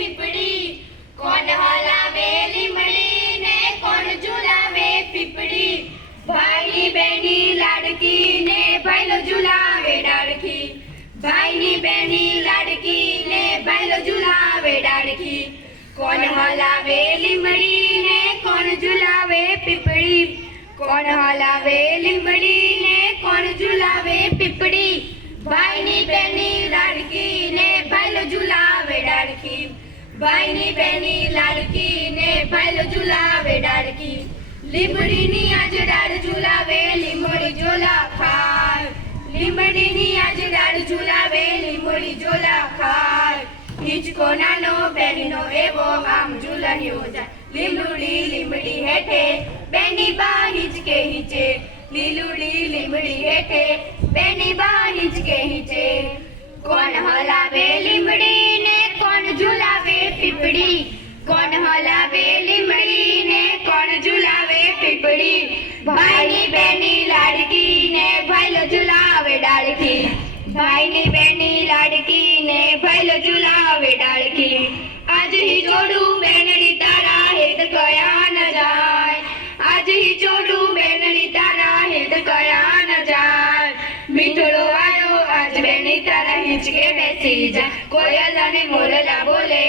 પીપળી, કોણ હલાવે લીમડી ને કોણ ઝુલાવે પીપળી, ભાઈની બેની લાડકી ને ભાઈલો ઝુલાવે ડાળખી, ભાઈની બેની લાડકી ને ભાઈલો ઝુલાવે ડાળખી, કોણ હલાવે લીમડી ને કોણ ઝુલાવે પીપળી, કોણ હલાવે લીમડી ને કોણ ઝુલાવે પીપળી, ભાઈની બેની લાડકી ને ભાઈલો ઝુલાવે ડાળખી, ભાઈની બેની લાડકી ને ભાઈલો ઝુલાવે ડાળખી, લીમડીની આજ ડાળ ઝુલાવે લીમડી ઝોલા ખાય, લીમડીની આજ ડાળ ઝુલાવે લીમડી ઝોલા ખાય, હિંચકો નાનો બેનનો એવો આમ ઝૂલણ્યો જાય, લીમડી લીમડી હેઠે બેની બા હિંચકે હિંચે, લીલુડી લીમડી હેઠે બેની બા હિંચકે હિંચે, કોણ હલાવે લીમડી ને કોણ ઝુલાવે પીપળી, કોણ હલાવે લીમડી ને કોણ ઝુલાવે પીપળી, ભાઈની બેની લાડકી ને ભાઈલો ઝુલાવે ડાળખી, ભાઈની બેની લાડકી ને ભાઈલો ઝુલાવે ડાળખી, આજ હિચોડું બેનડી તારા હેત કયા ન જાય, આજ હિચોડું બેનડી તારા હેત કયા ન જાય, મીઠડો આયો આજ બેની તારા હિંચકે બેસી જા, કોયલ અને મોરલા બોલે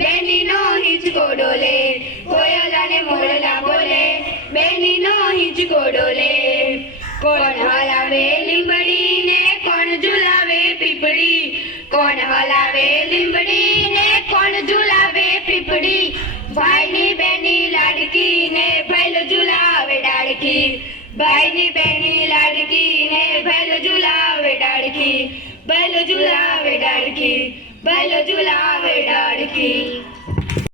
બેની નો હિંચકો ડોલે, કોયલ અને મોરલા બોલે બેની નો હિંચકો ડોલે, કોણ હલાવે લીમડી ને કોણ ઝુલાવે પીપળી, કોણ હલાવે લીમડી ને કોણ ઝુલાવે પીપળી, ભાઈની બેની લાડકી ને ભાઈલો ઝુલાવે ડાળખી, ભાઈની બેની લાડકી ને ભાઈલો ઝુલાવે ડાળખી, ભાઈલો ઝુલાવે ડાળખી, ભાઈલો ઝુલાવે ડાળખી.